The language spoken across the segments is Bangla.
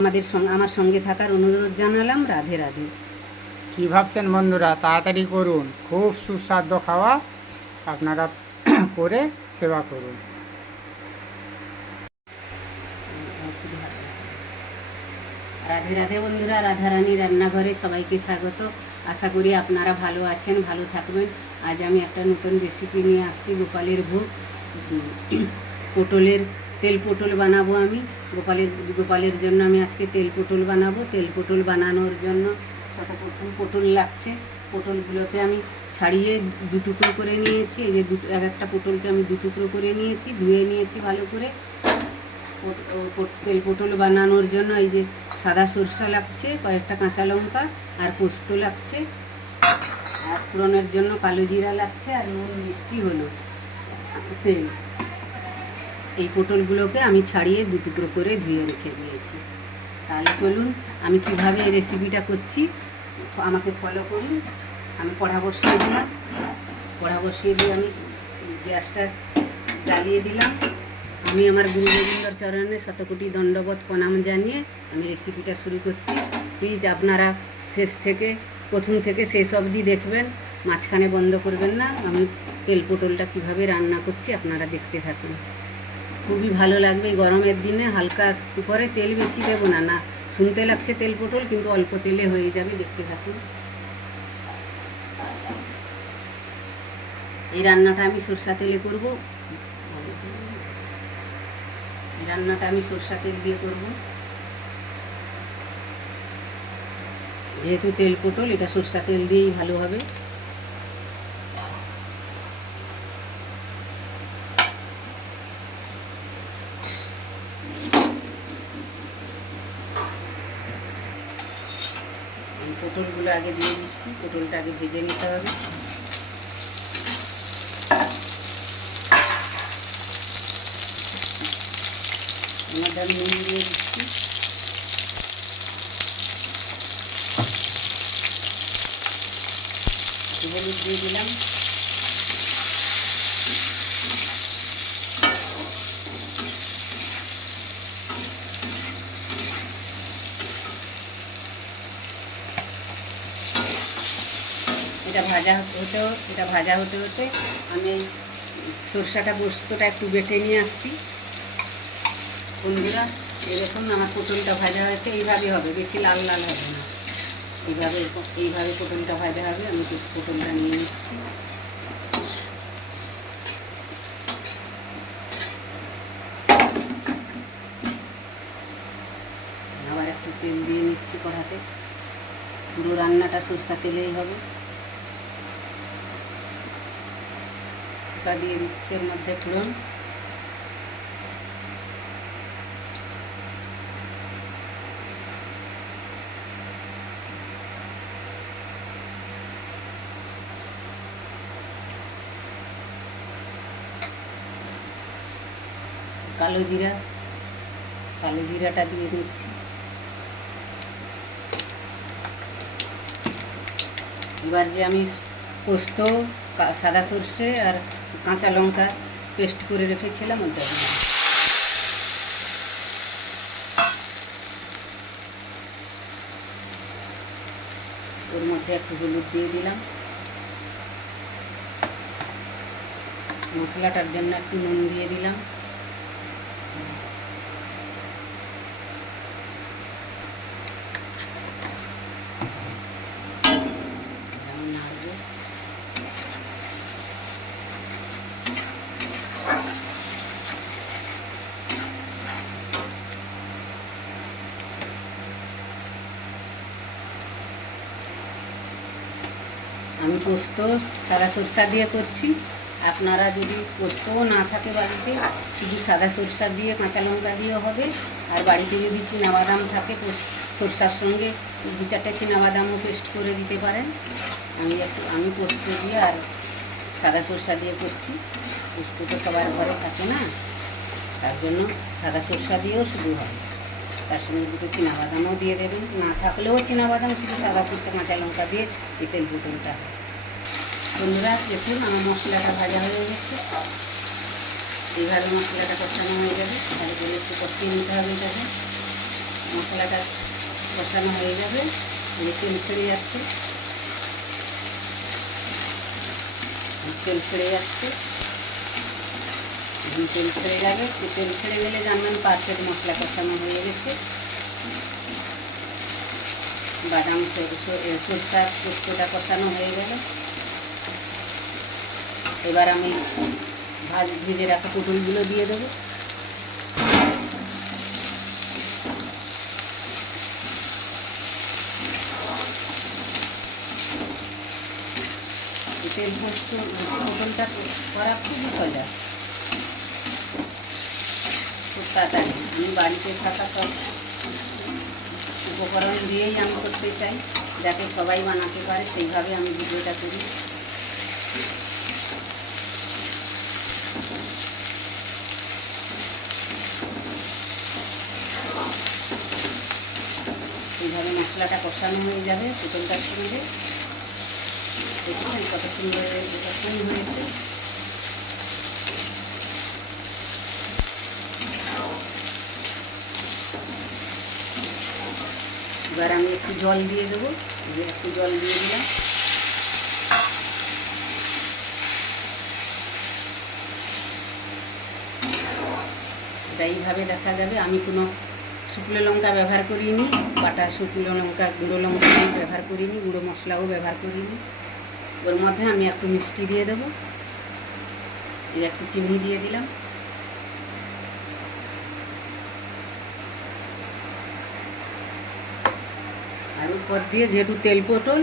আমার সঙ্গে থাকার অনুরোধ জানালাম। রাধে রাধে। কী ভাবছেন বন্ধুরা, তাড়াতাড়ি করুন, খুব সুস্বাদু খাওয়া, আপনারা করে সেবা করুন। রাধে রাধে বন্ধুরা, রাধারানী রান্নাঘরে সবাইকে স্বাগত। আশা করি আপনারা ভালো আছেন, ভালো থাকবেন। আজ আমি একটা নতুন রেসিপি নিয়ে আসছি, গোপালের ভোগ। পটলের তেল পটল বানাবো আমি। গোপালের জন্য আমি আজকে তেল পটল বানাবো। তেল পটল বানানোর জন্য সর্বপ্রথম পটল লাগছে। পটলগুলোকে আমি ছাড়িয়ে দু টুকরো করে নিয়েছি। এই যে এক একটা পটলকে আমি দু টুকরো করে নিয়েছি, ধুয়ে নিয়েছি ভালো করে। তেল পটল বানানোর জন্য এই যে সাদা সরষা লাগছে, কয়েকটা কাঁচা লঙ্কা আর পোস্ত লাগছে, আর ফোড়নের জন্য কালো জিরা লাগছে, আর নুন, মিষ্টি, হলুদ, তেল। এই পটলগুলোকে আমি ছাড়িয়ে দু টুকরো করে ধুয়ে রেখে দিয়েছি। তাহলে চলুন আমি কিভাবে এই রেসিপিটা করছি আমাকে ফলো করুন। আমি কড়া বসিয়ে দিলাম। কড়া বসিয়ে দিয়ে আমি গ্যাসটা জ্বালিয়ে দিলাম। আমি আমার গুরু গোবিন্দর চরণে শতকোটি দণ্ডবত প্রণাম জানিয়ে আমি রেসিপিটা শুরু করছি। প্লিজ আপনারা প্রথম থেকে শেষ অবধি দেখবেন, মাঝখানে বন্ধ করবেন না। আমি তেল পটলটা কীভাবে রান্না করছি আপনারা দেখতে থাকুন, খুবই ভালো লাগবে। এই গরমের দিনে হালকা করে তেল বেশি দেবো না, না শুনতে লাগছে তেল পটল, কিন্তু অল্প তেলে হয়ে যাবে, দেখতে থাকুন। এই রান্নাটা আমি সরষা তেলে করব। রান্নাটা আমি সরষা তেল দিয়ে করব, যেহেতু তেল পটল, এটা সরষা তেল দিয়েই ভালো হবে। পটলগুলো আগে দিয়ে দিচ্ছি, পটলটা আগে ভেজে নিতে হবে। মধ্যে আমি নুন দিয়ে দিচ্ছি, হলুদ দিয়ে দিলাম, এটা ভাজা হতে হতে আমি এই সরষাটা পোস্তটা একটু বেটে নিয়ে আসছি। বন্ধুরা এরকম আমার পটলটা ভাজা হয়েছে, এইভাবে হবে, বেশি লাল লাল হবে না, এইভাবে পটলটা ভাজা হবে। আমি পটলটা নিয়ে নিচ্ছি। আবার একটু তেল দিয়ে নিচ্ছি কড়াতে, পুরো রান্নাটা সরষা তেলেই হবে। দিয়ে দিচ্ছি এর মধ্যে ফোড়ন, কালো জিরাটা দিয়ে দিচ্ছি। এবার যে আমি পোস্ত, সাদা সর্ষে আর কাঁচা লঙ্কা পেস্ট করে রেখেছিলাম ওটা দিলাম। ওর মধ্যে একটু হলুদ দিয়ে দিলাম, মশলাটার জন্য একটু নুন দিয়ে দিলাম, আমি পোস্ত সাদা সরষা দিয়ে করছি। আপনারা যদি পোস্তও না থাকে বাড়িতে, শুধু সাদা সরষা দিয়ে কাঁচা লঙ্কা দিয়েও হবে। আর বাড়িতে যদি চীনাবাদাম থাকে, সরষার সঙ্গে দু চারটে চীনাবাদামও পেস্ট করে দিতে পারেন। আমি পোস্ত দিয়ে আর সাদা সরষা দিয়ে করছি। পোস্ত তো সবার ঘরে থাকে না, তার জন্য সাদা সরষা দিয়েও শুধু হয়। তার সঙ্গে দুটো চীনাবাদামও দিয়ে দেবেন, না থাকলেও চীনাবাদাম, শুধু সাদা সরষা কাঁচা লঙ্কা দিয়ে এই তেল পটলটা। বন্ধুরা দেখুন আমার মশলাটা ভাজা হয়ে গেছে। এইভাবে মশলাটা কষানো হয়ে যাবে, তাহলে একটু কষিয়ে নিতে হবে এটাকে। মশলাটা কষানো হয়ে যাবে। এই তেল ছেড়ে যাচ্ছে, তেল ছেড়ে যাচ্ছে, তেল ছেড়ে যাবে। তেল ছেড়ে গেলে জানবেন পারফেক্ট মশলা কষানো হয়ে গেছে। বাদাম সরষা পোস্তটা কষানো হয়ে গেল। এবার আমি ভেজে রাখা পটলগুলো দিয়ে দেবো। তেল পোস্ত পটলটা করা খুবই সোজা, খুব তাড়াতাড়ি। আমি বাড়িতে থাকা সব উপকরণ দিয়েই আমি করতে চাই, যাতে সবাই বানাতে পারে, সেইভাবে আমি ভিডিওটা করি। এইভাবে মশলাটা কষানো হয়ে যাবে পটলটার সঙ্গে। দেখছেন কত সুন্দর হয়েছে। এবার আমি একটু জল দিয়ে দেবো। একটু জল দিয়ে দিলাম। এটা এইভাবে দেখা যাবে। আমি কোনো শুকনো লঙ্কা ব্যবহার করিনি, বাটা শুকনো লঙ্কা, গুঁড়ো লঙ্কা ব্যবহার করিনি, গুঁড়ো মশলাও ব্যবহার করিনি। ওর মধ্যে আমি একটু মিষ্টি দিয়ে দেবো। এই একটু চিনি দিয়ে দিলাম। আর উপর দিয়ে যেহেতু তেল পটল,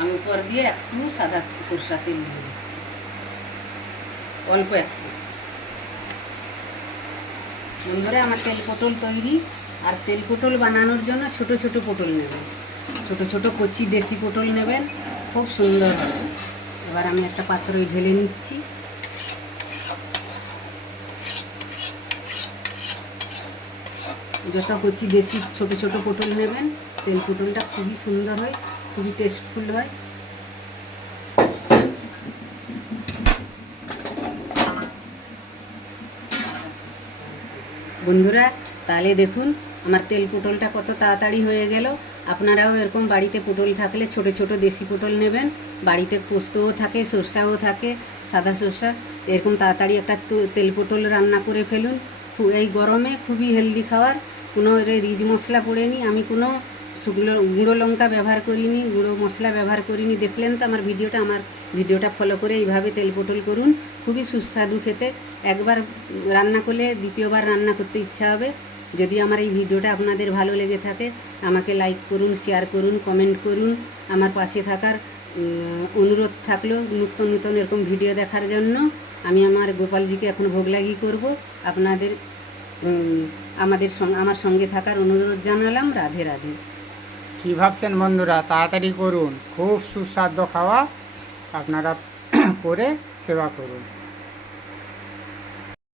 আমি উপর দিয়ে একটু সাদা সরষা তেল দিয়ে দিচ্ছি, অল্প একটু। বন্ধুরা, আমার তেল পটল তৈরি। আর তেল পটল বানানোর জন্য ছোট ছোট পটল নেবেন, ছোট ছোট কচি দেশি পটল নেবেন, খুব সুন্দর হবে। এবার আমি একটা পাত্রে ঢেলে নিচ্ছি। যত কচি দেশি ছোট ছোট পটল নেবেন, তেল পটলটা খুবই সুন্দর হয়, খুবই টেস্টফুল হয়। বন্ধুরা, তাহলে দেখুন আমার তেল পটলটা কত তাড়াতাড়ি হয়ে গেল। আপনারাও এরকম বাড়িতে পটল থাকলে ছোট ছোট দেশি পটল নেবেন। বাড়িতে পোস্তও থাকে, সরষাও থাকে, সাদা সরষা। এরকম তাড়াতাড়ি একটা তেল পটল রান্না করে ফেলুন। এই গরমে খুবই হেলদি খাবার। কোনো রিচ মশলা পড়েনি, আমি কোনো শুকনো গুঁড়ো লঙ্কা ব্যবহার করিনি, গুঁড়ো মশলা ব্যবহার করিনি। দেখলেন তো আমার ভিডিওটা ফলো করে এইভাবে তেল পটল করুন, খুবই সুস্বাদু খেতে। একবার রান্না করলে দ্বিতীয়বার রান্না করতে ইচ্ছা হবে। যদি আমার এই ভিডিওটা আপনাদের ভালো লেগে থাকে, আমাকে লাইক করুন, শেয়ার করুন, কমেন্ট করুন। আমার পাশে থাকার অনুরোধ থাকলো নতুন নতুন এরকম ভিডিও দেখার জন্য। আমি আমার গোপালজিকে এখন ভোগলাগি করব। আপনাদের আমার সঙ্গে থাকার অনুরোধ জানালাম। রাধে রাধে। কী ভাবছেন বন্ধুরা, তাড়াতাড়ি করুন, খুব সুস্বাদু খাওয়া, আপনারা করে সেবা করুন।